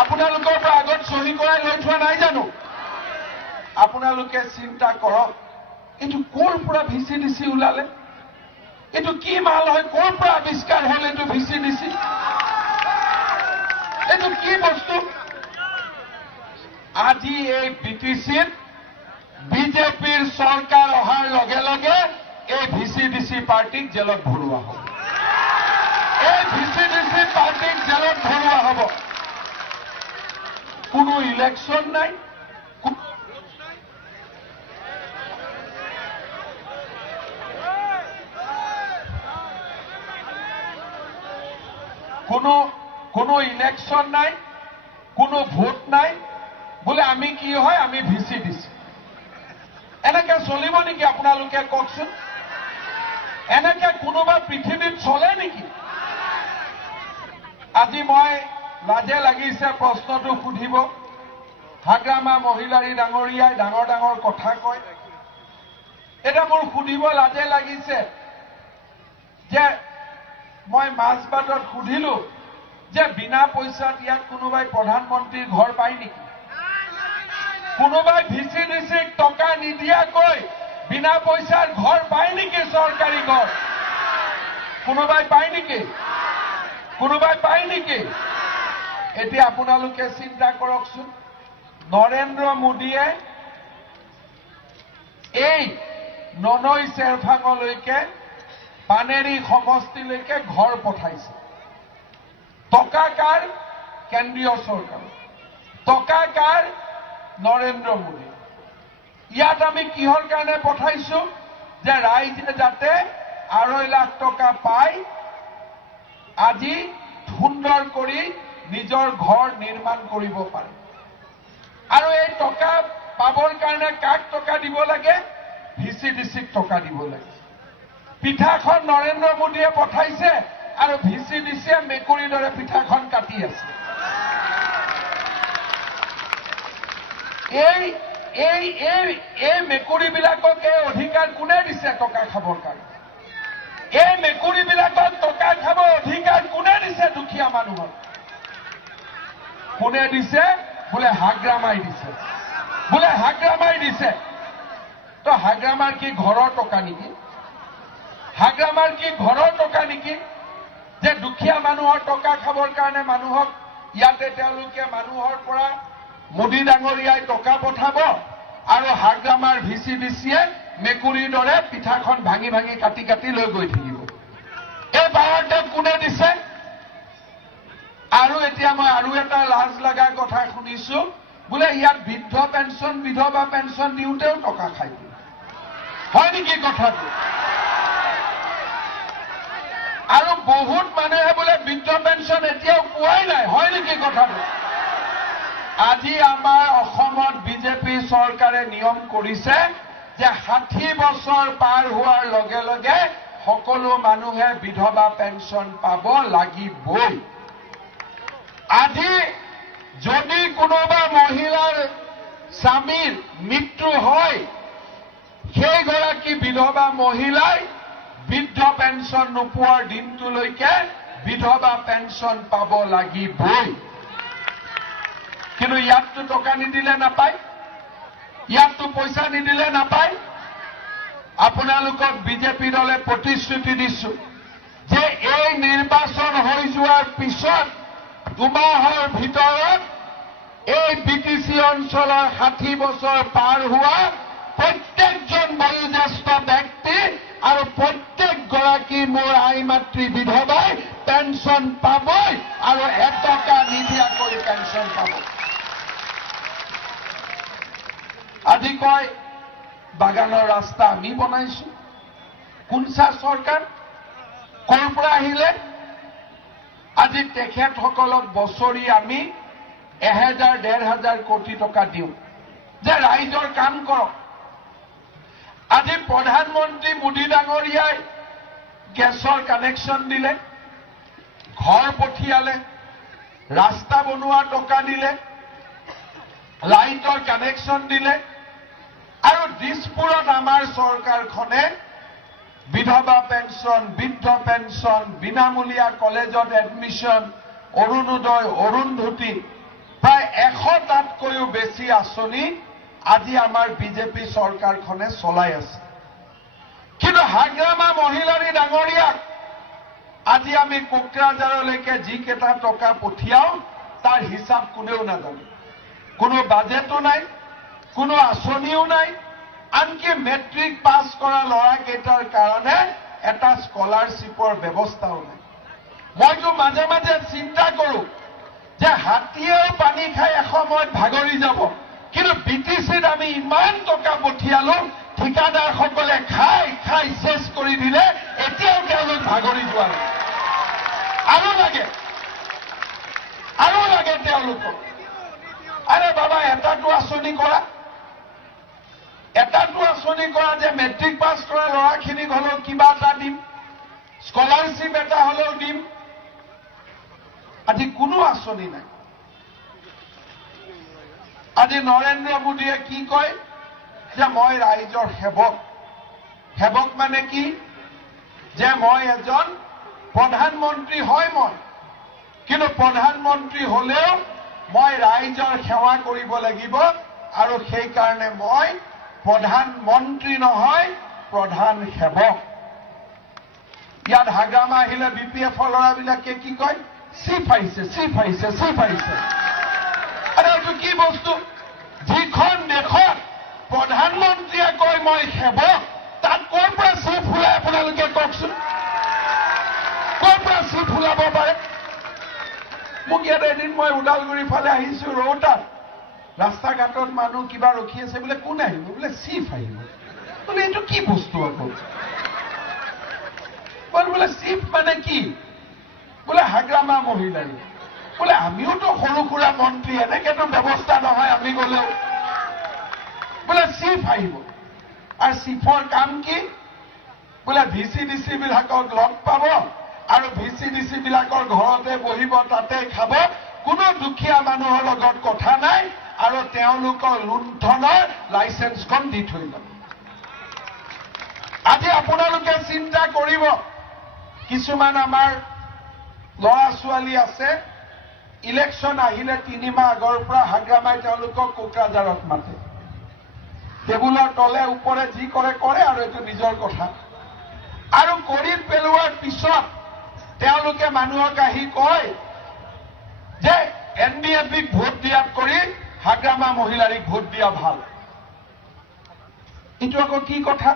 আপোনালোকৰ পৰা আগত চহী কৰাই লৈ থোৱা নাই জানো? আপোনালোকে চিন্তা কৰক, এইটো ক'ৰ পৰা ভিচিডিচি ওলালে? এইটো কি মাল হয়? ক'ৰ পৰা আৱিষ্কাৰ হ'ল এইটো ভিচিডিচি? এইটো কি বস্তু? আজি এই বিটিচিত বিজেপিৰ চৰকাৰ অহাৰ লগে লগে এই ভিচিডিচি পাৰ্টিক জেলত ভৰোৱা হ'ব। এই ভিচিডিচি পাৰ্টিক জেলত ভৰোৱা হ'ব। কোনো ইলেকশ্যন নাই, কোনো ইলেকশ্যন নাই, কোনো ভোট নাই, বোলে আমি কি হয়, আমি ভিচিডিচি। এনেকে চলিব নেকি? আপোনালোকে কওকচোন। এনেকে কোনোবা পৃথিৱীত চলে নেকি? আজি মই লাজে লাগিছে প্ৰশ্নটো সুধিব। হাগ্ৰামা মহিলাৰী ডাঙৰীয়াই ডাঙৰ ডাঙৰ কথা কয়। এটা মোৰ সুধিব লাজে লাগিছে যে মই মাজবাটত সুধিলো যে বিনা পইচাত ইয়াত কোনোবাই প্ৰধানমন্ত্ৰীৰ ঘৰ পায় নেকি? কোনোবাই ভিচিডিচিক টকা নিদিয়াকৈ বিনা পইচাৰ ঘৰ পায় নেকি? চৰকাৰী ঘৰ কোনোবাই পায় নেকি? কোনোবাই পায় নেকি? এতিয়া আপোনালোকে চিন্তা কৰকচোন, নৰেন্দ্ৰ মোদীয়ে এই ননৈ চেৰফাঙলৈকে পানেৰী সমষ্টিলৈকে ঘৰ পঠাইছে। টকা কাৰ? কেন্দ্ৰীয় চৰকাৰ। টকা কাৰ? নৰেন্দ্ৰ মোদী। ইয়াত আমি কিহৰ কাৰণে পঠাইছো? যে ৰাইজে যাতে 2.5 লাখ টকা পায়, আজি সুন্দৰ কৰি নিজৰ ঘৰ নিৰ্মাণ কৰিব পাৰে। আৰু এই টকা পাবৰ কাৰণে কাক টকা দিব লাগে? ভিচিডিচিক টকা দিব লাগে। পিঠাখন নৰেন্দ্ৰ মোদীয়ে পঠাইছে আৰু ভিচিডিচিয়ে মেকুৰীৰ দৰে পিঠাখন কাটি আছে। এই মেকুৰীবিলাকক এই অধিকাৰ কোনে দিছে টকা খাবৰ কাৰণে? এই মেকুৰীবিলাকক টকা খাব অধিকাৰ কোনে দিছে? দুখীয়া মানুহৰ। কোনে দিছে? বোলে হাগ্ৰামাই দিছে। বোলে হাগ্ৰামাই দিছে। তো হাগ্ৰামাৰ কি ঘৰৰ টকা নেকি? হাগ্ৰামাৰ কি ঘৰৰ টকা নেকি? যে দুখীয়া মানুহৰ টকা খাবৰ কাৰণে মানুহক ইয়াতে তেওঁলোকে মানুহৰ পৰা মোদী ডাঙৰীয়াই টকা পঠাব আৰু হাগ্ৰামাৰ ভিচিডিচিয়ে মেকুৰীৰ দৰে পিঠাখন ভাঙি ভাঙি কাটি কাটি লৈ গৈ থাকিব। এই পাৱাৰটো কোনে দিছে? আৰু এতিয়া মই আৰু এটা লাজ লগা কথা শুনিছো, বোলে ইয়াত বৃদ্ধ পেঞ্চন, বিধৱা পেঞ্চন দিওঁতেও টকা খাই দিয়ে। হয় নেকি কথাটো? আৰু বহুত মানুহে বোলে বৃদ্ধ পেঞ্চন এতিয়াও পোৱাই নাই। হয় নেকি কথাটো? আজি আমাৰ অসমত বিজেপি চৰকাৰে নিয়ম কৰিছে যে 60 বছৰ পাৰ হোৱাৰ লগে লগে সকলো মানুহে বিধৱা পেঞ্চন পাব লাগিবই। আজি যদি কোনোবা মহিলাৰ স্বামীৰ মৃত্যু হয়, সেইগৰাকী বিধৱা মহিলাই বৃদ্ধ পেঞ্চন নোপোৱাৰ দিনটোলৈকে বিধৱা পেঞ্চন পাব লাগিবই। কিন্তু ইয়াততো টকা নিদিলে নাপায়, ইয়াততো পইচা নিদিলে নাপায়। আপোনালোকক বিজেপি দলে প্ৰতিশ্ৰুতি দিছো যে এই নিৰ্বাচন হৈ যোৱাৰ পিছত 2 মাহৰ ভিতৰত এই বিটিচি অঞ্চলৰ 60 বছৰ পাৰ হোৱা প্ৰত্যেকজন বয়োজ্যেষ্ঠ ব্যক্তি আৰু প্ৰত্যেকগৰাকী মোৰ আই মাতৃ বিধৱাই পেঞ্চন পাবই আৰু 1 টকা নিদিয়াকৈ পেঞ্চন পাব। আজি কয় বাগানৰ ৰাস্তা আমি বনাইছো। কোনচা চৰকাৰ? ক'ৰ পৰা আহিলে? আজি তেখেতসকলক বছৰি আমি 1000-1500 কোটি টকা দিওঁ যে ৰাইজৰ কাম কৰক। আজি প্ৰধানমন্ত্ৰী মোদী ডাঙৰীয়াই গেছৰ কানেকশ্যন দিলে, ঘৰ পঠিয়ালে, ৰাস্তা বনোৱা টকা দিলে, লাইটৰ কানেকশ্যন দিলে। আৰু দিছপুৰত আমাৰ চৰকাৰখনে বিধৱা পেঞ্চন, বৃদ্ধ পেঞ্চন, বিনামূলীয়া কলেজত এডমিশ্যন, অৰুণোদয়, অৰুন্ধতী 100টাতকৈও বেছি আঁচনি আজি আমাৰ বিজেপি চৰকাৰখনে চলাই আছে। কিন্তু হাগ্ৰামা মহিলাৰী ডাঙৰীয়াক আজি আমি কোকৰাঝাৰলৈকে যিকেইটা টকা পঠিয়াও তাৰ হিচাপ কোনেও নাজানে। কোনো বাজেটো নাই, কোনো আঁচনিও নাই, আনকি মেট্ৰিক পাছ কৰা ল'ৰাকেইটাৰ কাৰণে এটা স্কলাৰশ্বিপৰ ব্যৱস্থাও নাই। মইতো মাজে মাজে চিন্তা কৰোঁ যে হাতীয়েও পানী খাই এসময়ত ভাগৰি যাব, কিন্তু বিটিচিত আমি ইমান টকা পঠিয়ালো, ঠিকাদাৰসকলে খাই খাই চেছ কৰি দিলে, এতিয়াও তেওঁলোক ভাগৰি যোৱা নাই। আৰু লাগে তেওঁলোকক। আৰে বাবা, এটাটো আঁচনি কৰা যে মেট্ৰিক পাছ কৰা ল'ৰাখিনিক হ'লেও কিবা এটা দিম, স্কলাৰশ্বিপ এটা হ'লেও দিম। আজি কোনো আঁচনি নাই। আজি নৰেন্দ্ৰ মোদীয়ে কি কয় যে মই ৰাইজৰ সেৱক। সেৱক মানে কি? যে মই এজন প্ৰধানমন্ত্ৰী হয় মই, কিন্তু প্ৰধানমন্ত্ৰী হলেও মই ৰাইজৰ সেৱা কৰিব লাগিব, আৰু সেইকাৰণে মই প্ৰধানমন্ত্ৰী নহয়, প্ৰধান সেৱক। ইয়াত হাগ্ৰামা আহিলে বিপিএফৰ ল'ৰাবিলাকে কি কয়? চিফ আহিছে। আৰু এইটো কি বস্তু? যিখন দেশত প্ৰধানমন্ত্ৰীয়ে কয় মই সেৱক, তাত ক'ৰ পৰা চিফ ওলাই আপোনালোকে কওকচোন? ক'ৰ পৰা চিফ ওলাব পাৰে? মোক ইয়াত এদিন মই ওদালগুৰিৰ ফালে আহিছো, ৰৌতাত ৰাস্তা ঘাটত মানুহ কিবা ৰখি আছে, বোলে কোন আহিব? বোলে চিফ আহিব। বোলে এইটো কি বস্তু আকৌ? বোলে চিফ মানে কি? বোলে হাগ্ৰামা মহিলাৰী। বোলে আমিওতো সৰু সুৰা মন্ত্ৰী, এনেকেতো ব্যৱস্থা নহয় আমি গলেও। বোলে চিফ আহিব, আৰু চিফৰ কাম কি? বোলে VCDC বিলাকক লগ পাব, আৰু VCDC বিলাকৰ ঘৰতে বহিব, তাতে খাব, কোনো দুখীয়া মানুহৰ লগত কথা নাই, আৰু তেওঁলোকৰ লুণ্ঠনৰ লাইচেন্সখন দি থৈ যাব। আজি আপোনালোকে চিন্তা কৰিব, কিছুমান আমাৰ ল'ৰা ছোৱালী আছে, ইলেকশ্যন আহিলে 3 মাহ আগৰ পৰা হাগ্ৰামাই তেওঁলোকক কোকৰাঝাৰত মাতে। টেবুলৰ তলে ওপৰে যি কৰে, আৰু এইটো নিজৰ কথা। আৰু কৰি পেলোৱাৰ পিছত তেওঁলোকে মানুহক আহি কয় যে NDFBক ভোট দিয়াত কৰি হাগ্ৰামা মহিলাৰীক ভোট দিয়া ভাল। এইটো আকৌ কি কথা?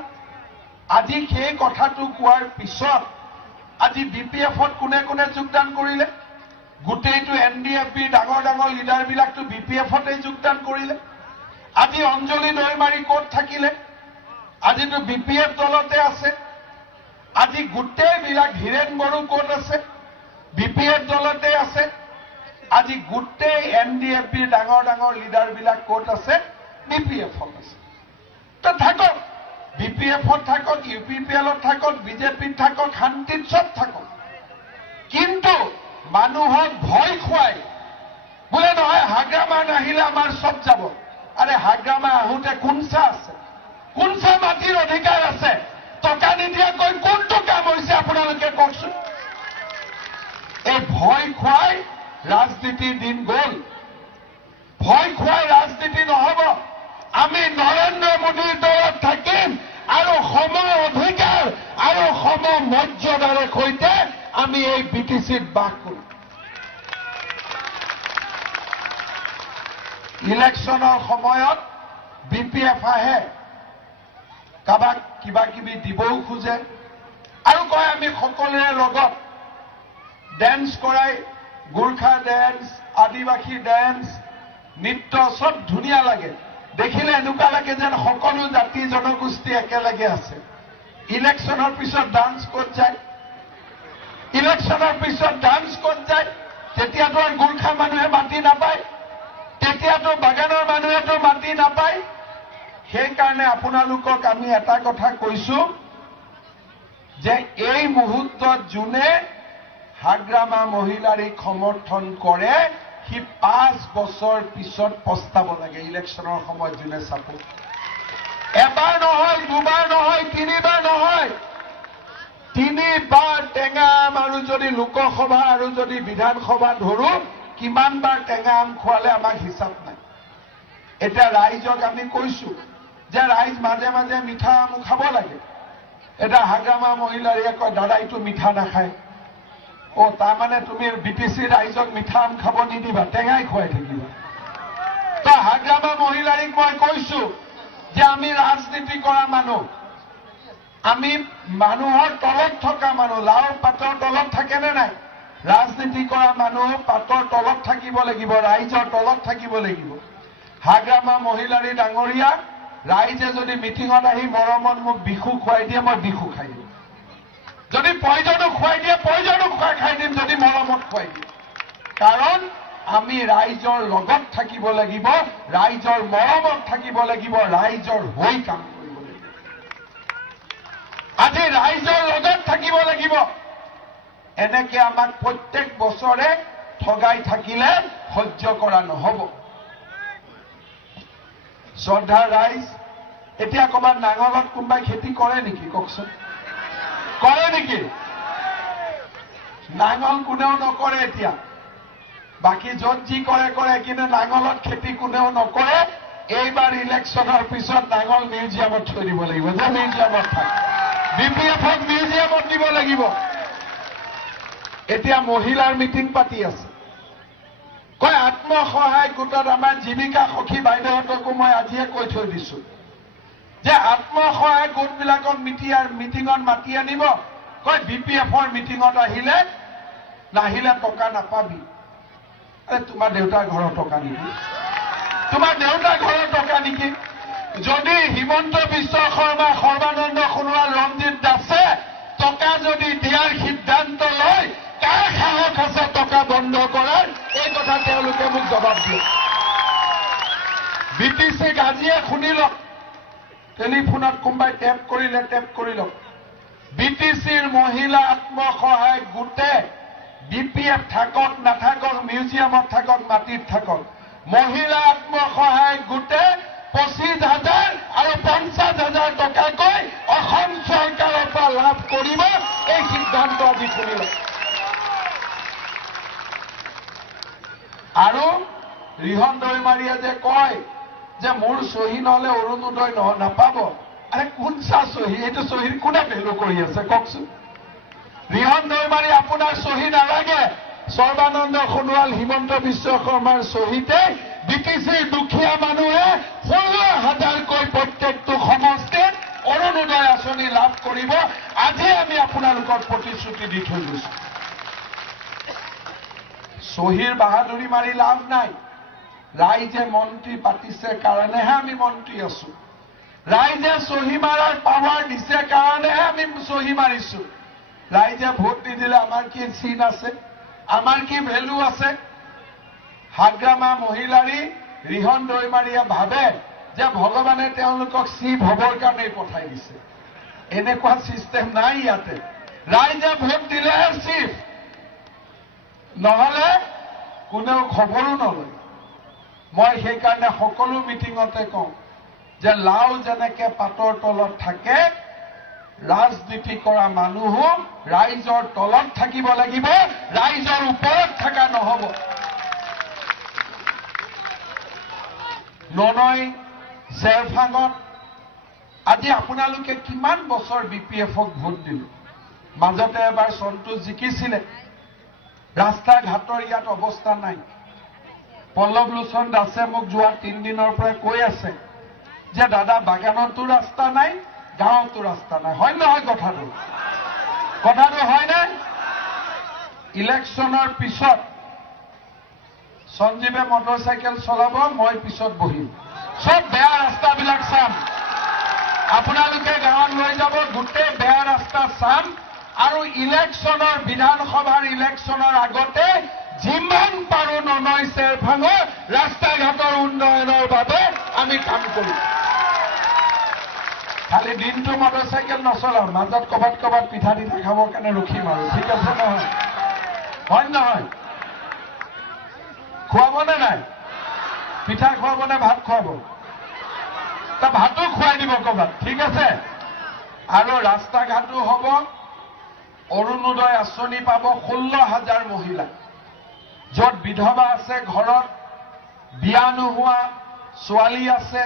আজি সেই কথাটো কোৱাৰ পিছত আজি BPFত কোনে কোনে যোগদান কৰিলে? গোটেইটো NDFBৰ ডাঙৰ ডাঙৰ লিডাৰবিলাকতো BPFতে যোগদান কৰিলে। আজি অঞ্জলি দৈমাৰী ক'ত থাকিলে? আজিতো BPF দলতে আছে। আজি গোটেইবিলাক হীৰেণ বড়ো ক'ত আছে? BPF দলতে আছে। আজি গোটেই NDFBৰ ডাঙৰ ডাঙৰ লিডাৰবিলাক ক'ত আছে? BPFত আছে। তো থাকক, BPFত থাকক, UPPLত থাকক, BJPত থাকক, শান্তিত চব থাকক, কিন্তু মানুহক ভয় খুৱাই বোলে নহয় হাগ্ৰামা নাহিলে আমাৰ চব যাব। আৰে হাগ্ৰামা আহোঁতে কোনচা আছে? কোনচা মাটিৰ অধিকাৰ আছে? টকা নিদিয়াকৈ কোনটো কাম হৈছে আপোনালোকে কওকচোন? এই ভয় খুৱাই ৰাজনীতিৰ দিন গ'ল। ভয় খুৱাই ৰাজনীতি নহ'ব। আমি নৰেন্দ্ৰ মোদীৰ দলত থাকিম, আৰু সম অধিকাৰ আৰু সম মৰ্যাদাৰ সৈতে আমি এই BTCত বাস কৰিম। ইলেকশ্যনৰ সময়ত BPF আহে, কাৰোবাক কিবা কিবি দিবও খোজে, আৰু কয় আমি সকলোৰে লগত ডেন্স কৰাই, গোৰ্খা ডেন্স, আদিবাসী ডেন্স, নৃত্য চব ধুনীয়া লাগে। দেখিলে এনেকুৱা লাগে যেন সকলো জাতি জনগোষ্ঠী একেলগে আছে। ইলেকশ্যনৰ পিছত ডান্স ক'ত যায়? ইলেকশ্যনৰ পিছত ডান্স ক'ত যায়? তেতিয়াতো আৰু গোৰ্খা মানুহে মাতি নাপায়, তেতিয়াতো বাগানৰ মানুহেতো মাতি নাপায়। সেইকাৰণে আপোনালোকক আমি এটা কথা কৈছো যে এই মুহূৰ্তত যোনে হাগ্ৰামা মহিলাৰীক সমৰ্থন কৰে, সি 5 বছৰ পিছত পস্তাব লাগে। ইলেকশ্যনৰ সময়ত যোনে চাপোৰ্ট, এবাৰ নহয়, দুবাৰ নহয়, 3বাৰ নহয়, 3বাৰ টেঙা, আৰু যদি লোকসভা আৰু যদি বিধানসভা ধৰো কিমানবাৰ টেঙা আম খোৱালে আমাক হিচাপ নাই। এতিয়া ৰাইজক আমি কৈছো যে ৰাইজ মাজে মাজে মিঠা আম খাব লাগে। এটা হাগ্ৰামা মহিলাৰীয়ে কয় দাদা এইটো মিঠা নাখায়। তাৰমানে তুমি BTC ৰাইজক মিঠা আম খাব নিদিবা, টেঙাই খুৱাই থাকিবা। তো হাগ্ৰামা মহিলাৰীক মই কৈছো যে আমি ৰাজনীতি কৰা মানুহ, আমি মানুহৰ তলত থকা মানুহ, লাওৰ পাতৰ তলত থাকে নে নাই? ৰাজনীতি কৰা মানুহ পাতৰ তলত থাকিব লাগিব, ৰাইজৰ তলত থাকিব লাগিব। হাগ্ৰামা মহিলাৰী ডাঙৰীয়া, ৰাইজে যদি মিটিঙত আহি মৰমত মোক বিহু খুৱাই দিয়ে, মই বিহু খাই দিম। যদি পয়জনো খুৱাই দিয়ে, পয়জনো খাই দিম, যদি মৰমত খুৱাই দিয়ে। কাৰণ আমি ৰাইজৰ লগত থাকিব লাগিব, ৰাইজৰ মৰমত থাকিব লাগিব, ৰাইজৰ হৈ কাম কৰিব লাগিব। আজি ৰাইজৰ লগত থাকিব লাগিব। এনেকে আমাক প্ৰত্যেক বছৰে ঠগাই থাকিলে সহ্য কৰা নহব। শ্ৰদ্ধা ৰাইজ, এতিয়া ক'ৰবাত নাঙলত কোনোবাই খেতি কৰে নেকি কওকচোন? কৰে নেকি? নাঙল কোনেও নকৰে এতিয়া। বাকী য'ত যি কৰে কৰে, কিন্তু নাঙলত খেতি কোনেও নকৰে। এইবাৰ ইলেকশ্যনৰ পিছত নাঙল মিউজিয়ামত থৈ দিব লাগিব, যে মিউজিয়ামত থাকে। BPFক মিউজিয়ামত দিব লাগিব। এতিয়া মহিলাৰ মিটিং পাতি আছে, কয় আত্মসহায়ক গোটত আমাৰ জীৱিকা সখী বাইদেউহঁতকো মই আজিয়ে কৈ থৈ দিছো যে আত্মসহায়ক গোটবিলাকক মিটিঙত মাতি আনিব, কয় BPFৰ মিটিঙত আহিলে নাহিলে টকা নাপাবি। তোমাৰ দেউতাৰ ঘৰৰ টকা নেকি? তোমাৰ দেউতাৰ ঘৰৰ টকা নেকি? যদি হিমন্ত বিশ্ব শৰ্মা, সৰ্বানন্দ সোণোৱাল, ৰঞ্জিত দাসে টকা যদি দিয়াৰ সিদ্ধান্ত লয়, কাৰ সাহস আছে টকা বন্ধ কৰাৰ? এই কথা তেওঁলোকে মোক জবাব দিয়ে। BTCক আজিয়ে শুনি লওক, টেলিফোনত কোনোবাই টেপ কৰিলে টেপ কৰি লওক। BTCৰ মহিলা আত্মসহায়ক গোটে BPF থাকক নাথাকক, মিউজিয়ামত থাকক, মাটিত থাকক, মহিলা আত্মসহায়ক গোটে 25,000 আৰু 50,000 টকাকৈ অসম চৰকাৰৰ পৰা লাভ কৰিব। এই সিদ্ধান্ত আজি শুনি লওক। আৰু ৰিহন দৈমাৰীয়ে যে কয় যে মোৰ চহী নহলে অৰুণোদয় নাপাব, আৰে কোন চা চহী? এইটো চহীৰ কোনে ভেলু কৰি আছে কওকচোন? ৰিহন দৈমাৰী, আপোনাৰ চহী নালাগে। সৰ্বানন্দ সোণোৱাল, হিমন্ত বিশ্ব শৰ্মাৰ চহীতে BTCৰ দুখীয়া মানুহে 16,000কৈ প্ৰত্যেকটো সমষ্টিত অৰুণোদয় আঁচনি লাভ কৰিব। আজি আমি আপোনালোকক প্ৰতিশ্ৰুতি দি থৈ গৈছো। চহীৰ বাহাদুৰি মাৰি লাভ নাই। ৰাইজে মন্ত্ৰী পাতিছে কাৰণেহে আমি মন্ত্ৰী আছো। ৰাইজে চহী মাৰাৰ পাৱাৰ দিছে কাৰণেহে আমি চহী মাৰিছো। ৰাইজে ভোট নিদিলে আমাৰ কি চিন আছে? আমাৰ কি ভেলু আছে? হাগ্ৰামা মহিলাৰী, ৰিহন দৈমাৰীয়ে ভাবে যে ভগৱানে তেওঁলোকক চিফ হবৰ কাৰণেই পঠাই দিছে। এনেকুৱা চিষ্টেম নাই ইয়াতে। ৰাইজে ভোট দিলেহে চিফ, নহলে কোনেও খবৰো নলয়। মই সেইকাৰণে সকলো মিটিঙতে কওঁ যে লাও যেনেকে পাতৰ তলত থাকে, ৰাজনীতি কৰা মানুহো ৰাইজৰ তলত থাকিব লাগিব, ৰাইজৰ ওপৰত থকা নহব। ননৈ চেৰফাঙত আজি আপোনালোকে কিমান বছৰ BPFক ভোট দিল? মাজতে এবাৰ সন্তোষ জিকিছিলে। ৰাস্তা ঘাটৰ ইয়াত অৱস্থা নাই। পল্লৱ লোচন দাসে মোক যোৱা 3 দিনৰ পৰা কৈ আছে যে দাদা বাগানতো ৰাস্তা নাই, গাঁৱতো ৰাস্তা নাই। হয় নহয় কথাটো? কথাটো হয় নাই? ইলেকশ্যনৰ পিছত সঞ্জীৱে মটৰচাইকেল চলাব, মই পিছত বহিম। সব বেয়া ৰাস্তাবিলাক চাম, আপোনালোকে গাঁৱত লৈ যাব, গোটেই বেয়া ৰাস্তা চাম। আৰু ইলেকশ্যনৰ, বিধানসভাৰ ইলেকশ্যনৰ আগতে যিমান পাৰো ননৈ চেৰফাঙৰ ৰাস্তা ঘাটৰ উন্নয়নৰ বাবে আমি কাম কৰিম। খালি দিনটো মটৰচাইকেল নচলাম, মাজত ক'ৰবাত পিঠা দিঠা খাবৰ কাৰণে ৰখিম আৰু, ঠিক আছে নহয়? হয় নহয়? খুৱাবনে নাই? পিঠা খুৱাবনে ভাত খুৱাব? তা ভাতো খুৱাই দিব ক'ৰবাত, ঠিক আছে? আৰু ৰাস্তা ঘাটো হ'ব, অৰুণোদয় আঁচনি পাব 16,000 মহিলা। য'ত বিধৱা আছে, ঘৰত বিয়া নোহোৱা ছোৱালী আছে,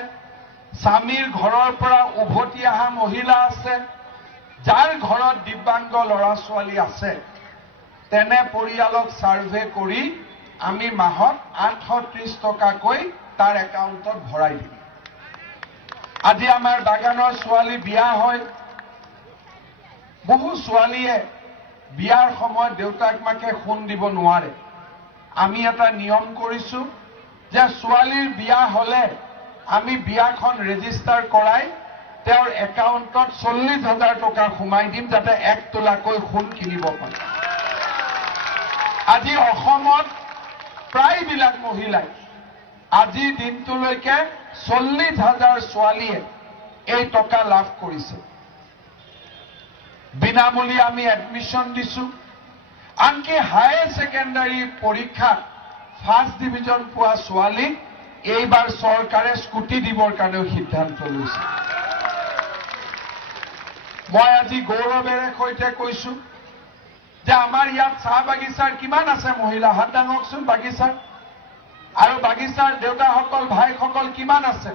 স্বামীৰ ঘৰৰ পৰা উভতি অহা মহিলা আছে, যাৰ ঘৰত দিব্যাংগ ল'ৰা ছোৱালী আছে, তেনে পৰিয়ালক ছাৰ্ভে কৰি আমি মাহত 830 টকাকৈ তাৰ একাউণ্টত ভৰাই দিম। আজি আমাৰ বাগানৰ ছোৱালী বিয়া হয়, বহু ছোৱালীয়ে বিয়াৰ সময়ত দেউতাক মাকে সোণ দিব নোৱাৰে। আমি এটা নিয়ম কৰিছো যে ছোৱালীৰ বিয়া হলে আমি বিয়াখন ৰেজিষ্টাৰ কৰাই তেওঁৰ একাউণ্টত 40,000 টকা সোমাই দিম, যাতে 1 তোলাকৈ সোণ কিনিব পাৰে। আজি অসমত প্ৰায়বিলাক মহিলাই আজিৰ দিনটোলৈকে 40,000 ছোৱালীয়ে এই টকা লাভ কৰিছে। বিনামূলীয়া আমি এডমিশ্যন দিছো। আনকি হায়াৰ ছেকেণ্ডাৰী পৰীক্ষাত ফাৰ্ষ্ট ডিভিজন পোৱা ছোৱালীক এইবাৰ চৰকাৰে স্কুটি দিবৰ কাৰণেও সিদ্ধান্ত লৈছে। মই আজি গৌৰৱেৰে সৈতে কৈছো যে আমাৰ ইয়াত চাহ বাগিচাৰ কিমান আছে মহিলা? হাত দাঙকচোন বাগিচাৰ। আৰু বাগিচাৰ দেউতাসকল ভাইসকল কিমান আছে?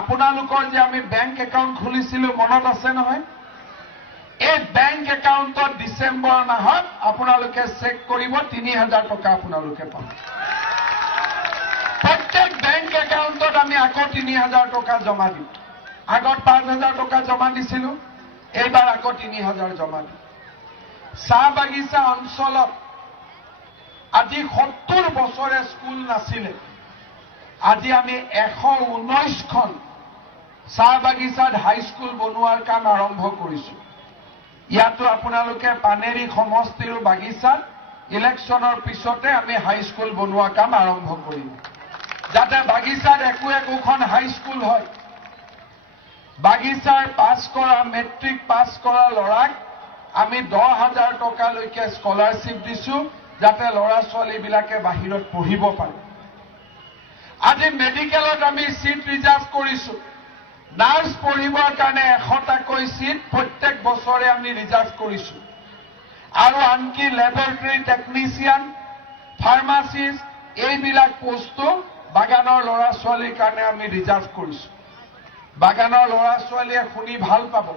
আপোনালোকৰ যে আমি বেংক একাউণ্ট খুলিছিলো মনত আছে নহয়? এই বেংক একাউণ্টত ডিচেম্বৰ মাহত আপোনালোকে চেক কৰিব 3,000 টকা আপোনালোকে পাব। প্ৰত্যেক বেংক একাউণ্টত আমি আকৌ 3,000 টকা জমা দিম। আগত 5,000 টকা জমা দিছিলো, এইবাৰ আকৌ 3,000 জমা দিম। চাহ বাগিচা অঞ্চলত আজি 70 বছৰে স্কুল নাছিলে, আজি আমি 119খন চাহ বাগিচাত হাইস্কুল বনোৱাৰ কাম আৰম্ভ কৰিছো। ইয়াতো আপোনালোকে পানেৰী সমষ্টিৰ বাগিচাত ইলেকশ্যনৰ পিছতে আমি হাইস্কুল বনোৱা কাম আৰম্ভ কৰিম, যাতে বাগিচাত একোখন হাইস্কুল হয়। বাগিচাৰ পাছ কৰা, মেট্ৰিক পাছ কৰা ল'ৰাক আমি 10,000 টকালৈকে স্কলাৰশ্বিপ দিছো, যাতে ল'ৰা ছোৱালীবিলাকে বাহিৰত পঢ়িব পাৰে। আজি মেডিকেলত আমি চিট ৰিজাৰ্ভ কৰিছো। নাৰ্ছ পঢ়িবৰ কাৰণে 100টাকৈ চিট প্ৰত্যেক বছৰে আমি ৰিজাৰ্ভ কৰিছো। আৰু আনকি লেবৰেটৰী টেকনিচিয়ান, ফাৰ্মাচিষ্ট এইবিলাক পোষ্টো বাগানৰ ল'ৰা ছোৱালীৰ কাৰণে আমি ৰিজাৰ্ভ কৰিছো। বাগানৰ ল'ৰা ছোৱালীয়ে শুনি ভাল পাব।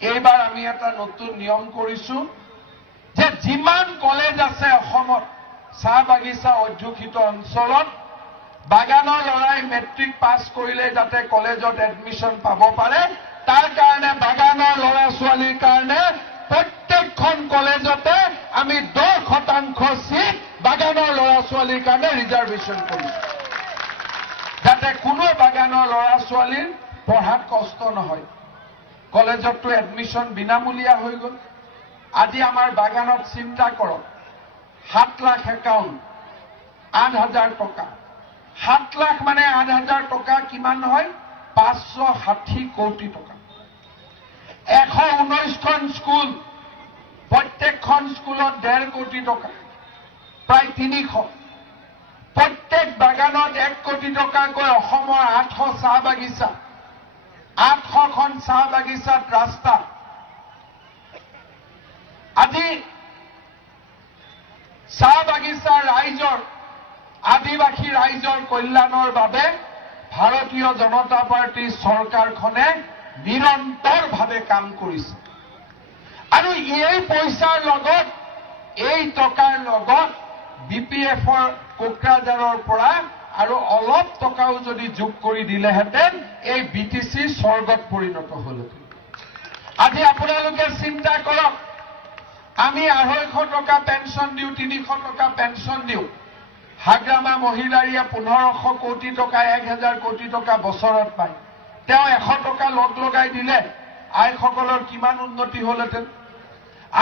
এইবাৰ আমি এটা নতুন নিয়ম কৰিছো যে যিমান কলেজ আছে অসমত চাহ বাগিচা অধ্যুষিত অঞ্চলত, বাগানৰ ল'ৰাই মেট্ৰিক পাছ কৰিলে যাতে কলেজত এডমিশ্যন পাব পাৰে, তাৰ কাৰণে বাগানৰ ল'ৰা ছোৱালীৰ কাৰণে প্ৰত্যেকখন কলেজতে আমি 10% চিট বাগানৰ ল'ৰা ছোৱালীৰ কাৰণে ৰিজাৰ্ভেশ্যন কৰিছো, যাতে কোনো বাগানৰ ল'ৰা ছোৱালীৰ পঢ়াত কষ্ট নহয়। কলেজততো এডমিশ্যন বিনামূলীয়া হৈ গ'ল। আজি আমাৰ বাগানত চিন্তা কৰক, 7 লাখ একাউণ্ট, 8,000 টকা। 7 লাখ মানে 8,000 টকা কিমান হয়? 560 কোটি টকা। 119খন স্কুল, প্ৰত্যেকখন স্কুলত 1.5 কোটি টকা, প্ৰায় 300। প্ৰত্যেক বাগানত 1 কোটি টকাকৈ অসমৰ 800 চাহ বাগিচা, 800খন চাহ বাগিচাত ৰাস্তা। আজি চাহ বাগিচাৰ ৰাইজৰ, আদিবাসী ৰাইজৰ কল্যাণৰ বাবে ভাৰতীয় জনতা পাৰ্টীৰ চৰকাৰখনে নিৰন্তৰভাৱে কাম কৰিছে। আৰু এই পইচাৰ লগত, এই টকাৰ লগত BPFৰ কোকৰাঝাৰৰ পৰা আৰু অলপ টকাও যদি যোগ কৰি দিলেহেঁতেন এই BTC স্বৰ্গত পৰিণত হলহেঁতেন। আজি আপোনালোকে চিন্তা কৰক, আমি 250 টকা পেঞ্চন দিওঁ, 300 টকা পেঞ্চন দিওঁ। হাগ্ৰামা মহিলাৰীয়ে 1500 কোটি টকা, 1,000 কোটি টকা বছৰত পায়। তেওঁ 100 টকা লগাই দিলে আইসকলৰ কিমান উন্নতি হলহেঁতেন।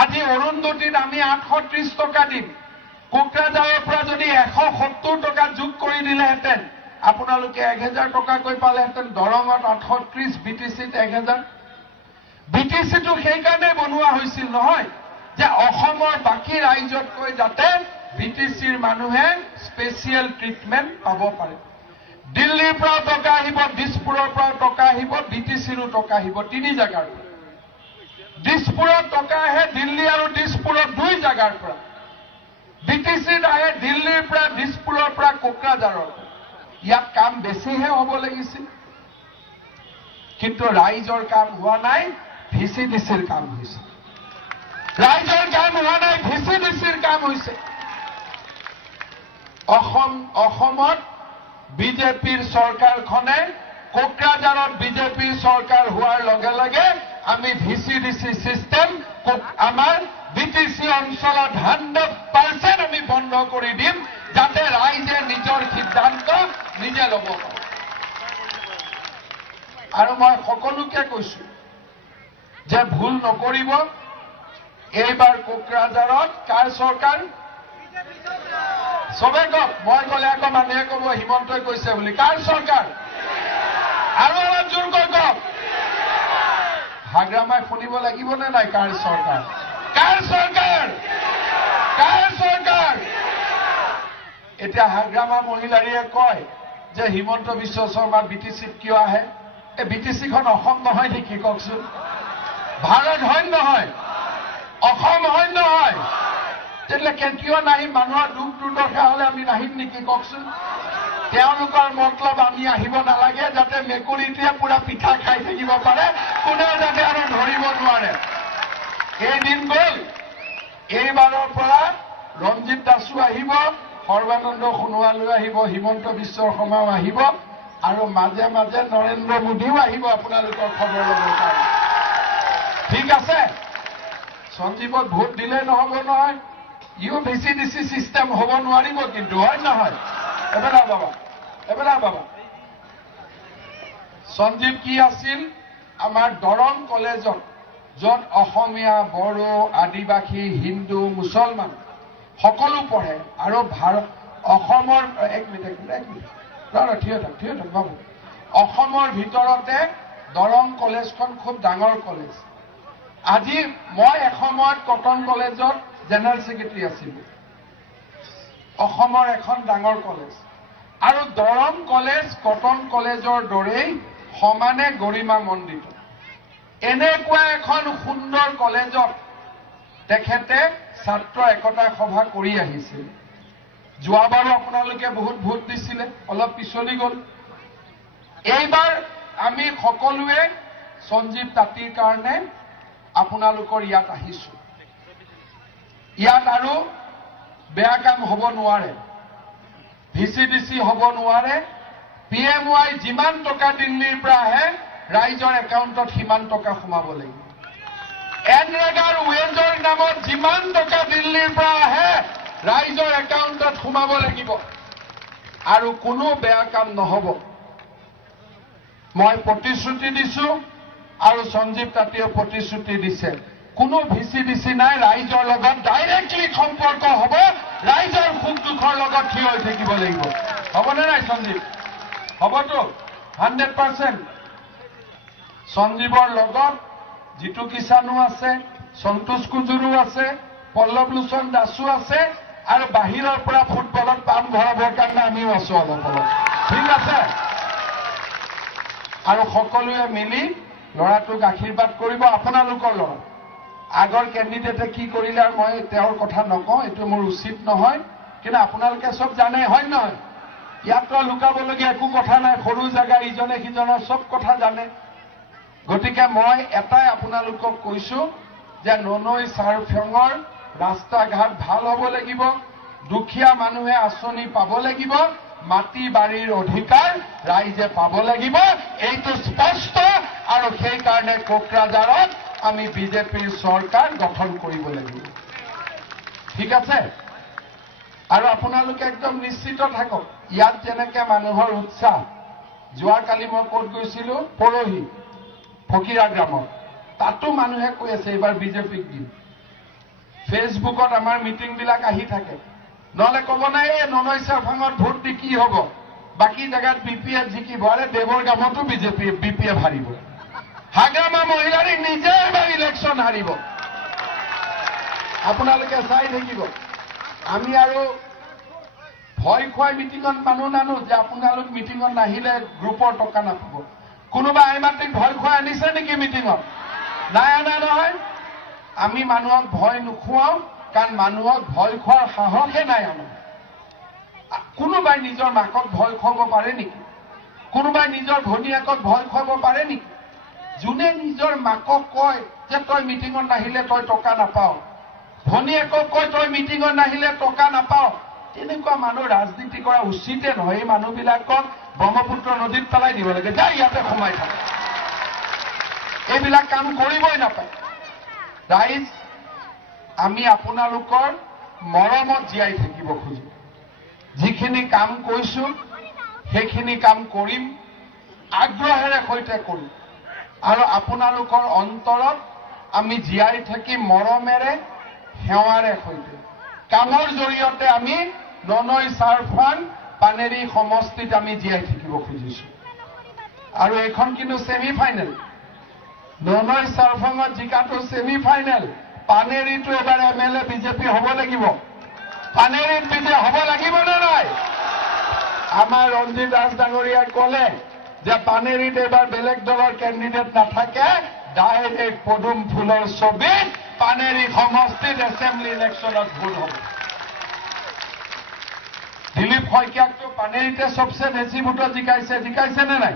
আজি অৰুন্ধতীত আমি 830 টকা দিম। কোকৰাঝাৰৰ পৰা যদি 170 টকা যোগ কৰি দিলেহেঁতেন আপোনালোকে 1,000 টকাকৈ পালেহেঁতেন। দৰঙত 830, BTCত 1,000। BTCটো সেইকাৰণে বনোৱা হৈছিল নহয় যে অসমৰ বাকী ৰাইজতকৈ যাতে BTCৰ মানুহে স্পেচিয়েল ট্ৰিটমেণ্ট পাব পাৰে। দিল্লীৰ পৰা টকা আহিব, দিছপুৰৰ পৰা টকা আহিব, BTCৰো টকা আহিব, 3 জাগাৰ পৰা। দিছপুৰত টকা আহে, দিল্লী আৰু দিছপুৰত 2 জাগাৰ পৰা। BTCত আহে দিল্লীৰ পৰা দিছপুৰৰ পৰা কোকৰাঝাৰৰ ইয়াত কাম বেছিহে হ'ব লাগিছিল কিন্তু ৰাইজৰ কাম হোৱা নাই VCDCৰ কাম হৈছে ৰাইজৰ কাম হোৱা নাই VCDCৰ কাম হৈছে অসমত বিজেপিৰ চৰকাৰখনে কোকৰাঝাৰত বিজেপিৰ চৰকাৰ হোৱাৰ লগে লগে আমি VCDC সিস্টেম আমাৰ BTC অঞ্চলত 100% আমি বন্ধ কৰি দিম যাতে ৰাইজে নিজৰ সিদ্ধান্ত নিজে ল'ব পাৰে আৰু মই সকলোকে কৈছো যে ভুল নকৰিব এইবাৰ কোকৰাঝাৰত কাৰ চৰকাৰ সবে কওক মই গ'লে আকৌ মানুহে ক'ব হিমন্তই কৈছে বুলি কাৰ চৰকাৰ আৰু অলপ জোৰকৈ কওক হাগ্ৰামাই শুনিব লাগিব নে নাই কাৰ চৰকাৰ কাৰ চৰকাৰ কাৰ চৰকাৰ এতিয়া হাগ্ৰামা মহিলাৰীয়ে কয় যে হিমন্ত বিশ্ব শৰ্মা BTCত কিয় আহে এই BTCখন অসম নহয় নেকি কওকচোন ভাৰত হয় নহয় অসম হয় নহয় তেতিয়াহ'লে কিয় নাহিম মানুহৰ দুখ দুৰ্দশা হ'লে আমি নাহিম নেকি কওকচোন তেওঁলোকৰ মতলব আমি আহিব নালাগে যাতে মেকুৰীটোৱে পুৰা পিঠা খাই থাকিব পাৰে কোনেও যাতে আৰু ধৰিব নোৱাৰে এই দিন গ'ল এইবাৰৰ পৰা ৰঞ্জিত দাসো আহিব সৰ্বানন্দ সোণোৱালো আহিব হিমন্ত বিশ্ব শৰ্মাও আহিব আৰু মাজে মাজে নৰেন্দ্ৰ মোদীও আহিব আপোনালোকৰ খবৰ ল'বৰ কাৰণে ঠিক আছে সঞ্জীৱক ভোট দিলে নহ'ব নহয় ইও VCDC সিস্টেম হ'ব নোৱাৰিব কিন্তু হয় নহয় এবেলা বাবা সঞ্জীৱ কি আছিল আমাৰ দৰং কলেজত য'ত অসমীয়া বড়ো আদিবাসী হিন্দু মুছলমান সকলো পঢ়ে আৰু অসমৰ এক মিনিট থিয় থাক বাবু অসমৰ ভিতৰতে দৰং কলেজখন খুব ডাঙৰ কলেজ আজি মই এসময়ত কটন কলেজত জেনেৰেল ছেক্ৰেটাৰী আছিলোঁ অসমৰ এখন ডাঙৰ কলেজ আৰু দৰং কলেজ কটন কলেজৰ দৰেই সমানে গৰিমামণ্ডিত এনেকুৱা এখন সুন্দৰ কলেজত তেখেতে ছাত্ৰ একতা সভা কৰি আহিছিল যোৱাবাৰো আপোনালোকে বহুত ভোট দিছিলে অলপ পিছলি গ'ল এইবাৰ আমি সকলোৱে সঞ্জীৱ তাঁতীৰ কাৰণে আপোনালোকৰ ইয়াত আহিছো ইয়াত আৰু বেয়া কাম হ'ব নোৱাৰে VCDC হ'ব নোৱাৰে PMY যিমান টকা দিল্লীৰ পৰা আহে ৰাইজৰ একাউণ্টত সিমান টকা সোমাব লাগিব এনৰেগাৰ ৱেজৰ নামত যিমান টকা দিল্লীৰ পৰা আহে ৰাইজৰ একাউণ্টত সোমাব লাগিব আৰু কোনো বেয়া কাম নহ'ব মই প্ৰতিশ্ৰুতি দিছো আৰু সঞ্জীৱ তাঁতীয়ে প্ৰতিশ্ৰুতি দিছে কোনো VCDC নাই ৰাইজৰ লগত ডাইৰেক্টলি সম্পৰ্ক হ'ব ৰাইজৰ সুখ দুখৰ লগত থিয় হৈ থাকিব লাগিব হ'বনে নাই সঞ্জীৱ হ'বতো 100% সঞ্জীৱৰ লগত জিতু কিষাণো আছে সন্তোষ কুজুৰো আছে পল্লৱ লোচন দাসো আছে আৰু বাহিৰৰ পৰা ফুটবলত পাম ভৰাবৰ কাৰণে আমিও আছো অলপ অলপ ঠিক আছে আৰু সকলোৱে মিলি ল'ৰাটোক আশীৰ্বাদ কৰিব আপোনালোকৰ ল'ৰা আগৰ কেণ্ডিডেটে কি কৰিলে মই তেওঁৰ কথা নকওঁ এইটো মোৰ উচিত নহয় কিন্তু আপোনালোকে সব জানে হয় নহয় ইয়াত লুকাবলগীয়া একো কথা নাই সৰু জায়গা ইজনে সিজনৰ সব কথা জানে গতিকে মই এটাই আপোনালোকক কৈছো যে ননৈ চাৰফঙৰ ৰাস্তা ঘাট ভাল হ'ব লাগিব দুখীয়া মানুহে আঁচনি পাব লাগিব মাটি বাৰীৰ অধিকাৰ ৰাইজে পাব লাগিব এইটো স্পষ্ট আৰু সেই কাৰণে কোকৰাঝাৰত আমি বিজেপিৰ চৰকাৰ গঠন কৰিব লাগিব ঠিক আছে আৰু আপোনালোকে একদম নিশ্চিত থাকক ইয়াত যেনেকে মানুহৰ উৎসাহ যোৱাকালি মই ক'ত গৈছিলো পৰহি ফকিৰা গ্ৰামত তাতো মানুহে কৈ আছে এইবাৰ বিজেপিক দিম ফেচবুকত আমাৰ মিটিংবিলাক আহি থাকে নহলে ক'ব নাই এই ননৈ চাৰফাঙত ভোট দি কি হ'ব বাকী জেগাত BPF জিকিব আৰে দেৱৰ গামতো BPF হাৰিব হাগ্ৰামা মহিলাৰী নিজে এবাৰ ইলেকশ্যন হাৰিব আপোনালোকে চাই থাকিব আমি আৰু ভয় খুৱাই মিটিঙত মানুহ নানো যে আপোনালোক মিটিঙত নাহিলে গ্ৰুপৰ টকা নাপাব কোনোবা আইমাতিক ভয় খুৱাই আনিছে নেকি মিটিঙত নাই আনা নহয় আমি মানুহক ভয় নোখুৱাও কাৰণ মানুহক ভয় খোৱাৰ সাহসে নাই আমাৰ। কোনোবাই নিজৰ মাকক ভয় খুৱাব পাৰে নেকি? কোনোবাই নিজৰ ভনীয়েকক ভয় খুৱাব পাৰে নেকি? যোনে নিজৰ মাকক কয় যে তই মিটিঙত নাহিলে তই টকা নাপাওঁ, ভনীয়েকক কয় তই মিটিঙত নাহিলে টকা নাপাওঁ, তেনেকুৱা মানুহ ৰাজনীতি কৰা উচিতে নহয়। এই মানুহবিলাকক ব্ৰহ্মপুত্ৰ নদীত পেলাই দিব লাগে, যা ইয়াতে সোমাই থাকে। এইবিলাক কাম কৰিবই নাপায়। ৰাইজ, আমি আপোনালোকৰ মৰমত জীয়াই থাকিব খোজো। যিখিনি কাম কৈছো সেইখিনি কাম কৰিম, আগ্ৰহেৰে সৈতে কৰিম, আৰু আপোনালোকৰ অন্তৰত আমি জীয়াই থাকিম মৰমেৰে, সেৱাৰে সৈতে। কামৰ জৰিয়তে আমি ননৈ চাৰফাং পানেৰী সমষ্টিত আমি জীয়াই থাকিব খুজিছো। আৰু এইখন কিন্তু ছেমি ফাইনেল। ননৈ চাৰফাঙত জিকাটো ছেমি ফাইনেল। পানেৰীটো এবাৰ MLA বিজেপি হ'ব লাগিব। পানেৰীত বিজয় হ'ব লাগিব নে নাই? আমাৰ ৰঞ্জিত দাস ডাঙৰীয়াই ক'লে যে পানেৰীত এবাৰ বেলেগ দলৰ কেণ্ডিডেট নাথাকে, ডাইৰেক্ট পদুম ফুলৰ ছবিত পানেৰী সমষ্টিত এছেম্বলি ইলেকশ্যনত ভোট হ'ব। দিলীপ শইকীয়াকটো পানেৰীতে সবচে বেছি ভোটত জিকাইছে নে নাই?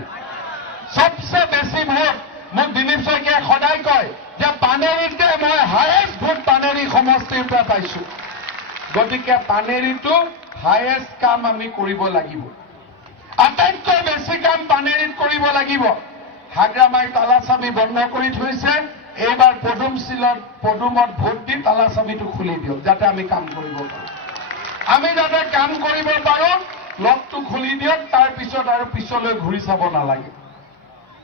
সবচে বেছি ভোট মোক দিলীপ শইকীয়াই সদায় কয় যে পানেৰীতে মই হায়েষ্ট ভোট পানেৰী সমষ্টিৰ পৰা পাইছো। গতিকে পানেৰীটো হায়েষ্ট কাম আমি কৰিব লাগিব। আটাইতকৈ বেছি কাম পানেৰীত কৰিব লাগিব। হাগ্ৰামাই তালাচাবি বন্ধ কৰি থৈছে, এইবাৰ পদুমত ভোট দি তালাচাবিটো খুলি দিয়ক, যাতে আমি কাম কৰিব পাৰোঁ। আমি যাতে কাম কৰিব পাৰোঁ, লকটো খুলি দিয়ক, তাৰপিছত আৰু পিছলৈ ঘূৰি চাব নালাগে।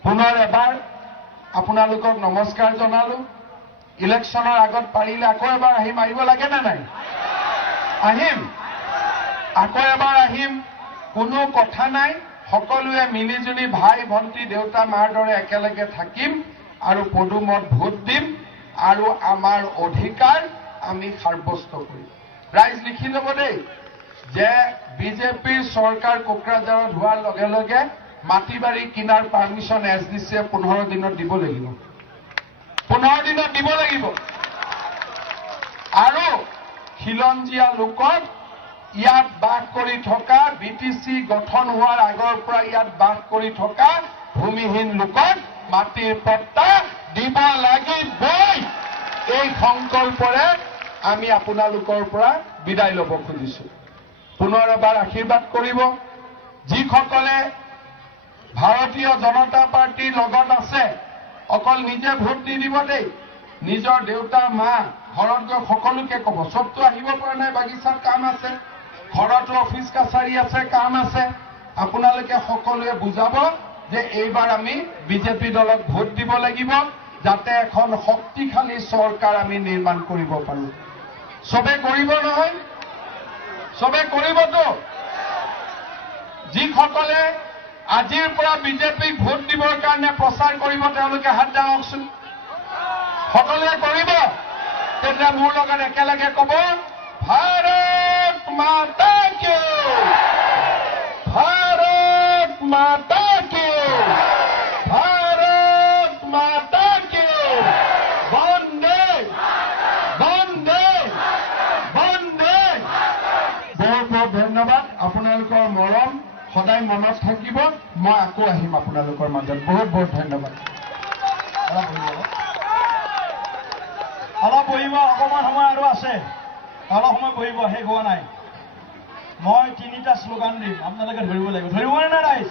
পুনৰ এবাৰ আপোনালোকক নমস্কাৰ জনালো। ইলেকশ্যনৰ আগত পাৰিলে আকৌ এবাৰ আহিম, আহিব লাগে নে নাই? আহিম, আকৌ এবাৰ আহিম, কোনো কথা নাই। সকলোৱে মিলিজুলি ভাই ভণ্টি দেউতা মাৰ দৰে একেলগে থাকিম আৰু পদুমত ভোট দিম, আৰু আমাৰ অধিকাৰ আমি সাব্যস্ত কৰিম। ৰাইজ লিখি ল'ব দেই যে বিজেপিৰ চৰকাৰ কোকৰাঝাৰত হোৱাৰ লগে লগে মাটি বাৰী কিনাৰ পাৰ্মিশ্যন SDCয়ে 15 দিনত দিব লাগিব। 15 দিনত দিব লাগিব। আৰু খিলঞ্জীয়া লোকক, ইয়াত বাস কৰি থকা, BTC গঠন হোৱাৰ আগৰ পৰা ইয়াত বাস কৰি থকা ভূমিহীন লোকক মাটিৰ পট্টা দিব লাগিবই। এই সংকল্পৰে আমি আপোনালোকৰ পৰা বিদায় ল'ব খুজিছো। পুনৰ এবাৰ আশীৰ্বাদ কৰিব। যিসকলে ভাৰতীয় জনতা পাৰ্টিৰ লগত আছে, অকল নিজে ভোট নিদিব দেই। নিজৰ দেউতা মা ঘৰত গৈ সকলোকে ক'ব, চবতো আহিব পৰা নাই, বাগিচাত কাম আছে, ঘৰতো অফিচ কাছাৰী আছে, কাম আছে। আপোনালোকে সকলোৱে বুজাব যে এইবাৰ আমি বিজেপি দলক ভোট দিব লাগিব, যাতে এখন শক্তিশালী চৰকাৰ আমি নিৰ্মাণ কৰিব পাৰোঁ। চবে কৰিব নহয়? চবে কৰিবতো? যিসকলে আজিৰ পৰা বিজেপিক ভোট দিবৰ কাৰণে প্ৰচাৰ কৰিব, তেওঁলোকে হাত দাঙকচোন। সকলোৱে কৰিব? তেতিয়া মোৰ লগত একেলগে ক'ব, ভাৰত মাতা কি, ভাৰত মাতা কি, ভাৰত মাতা কি, বন্দে বন্দে বন্দে। বহুত বহুত ধন্যবাদ। আপোনালোকৰ মৰম সদায় মনত থাকিব। মই আকৌ আহিম আপোনালোকৰ মাজত। বহুত বহুত ধন্যবাদ। অলপ বহিব, অকণমান সময় আৰু আছে, অলপ সময় বহিব, শেষ হোৱা নাই। মই 3টা শ্লোগান দিম, আপোনালোকে ধৰিব লাগিব। ধৰিবনে নাই ৰাইজ?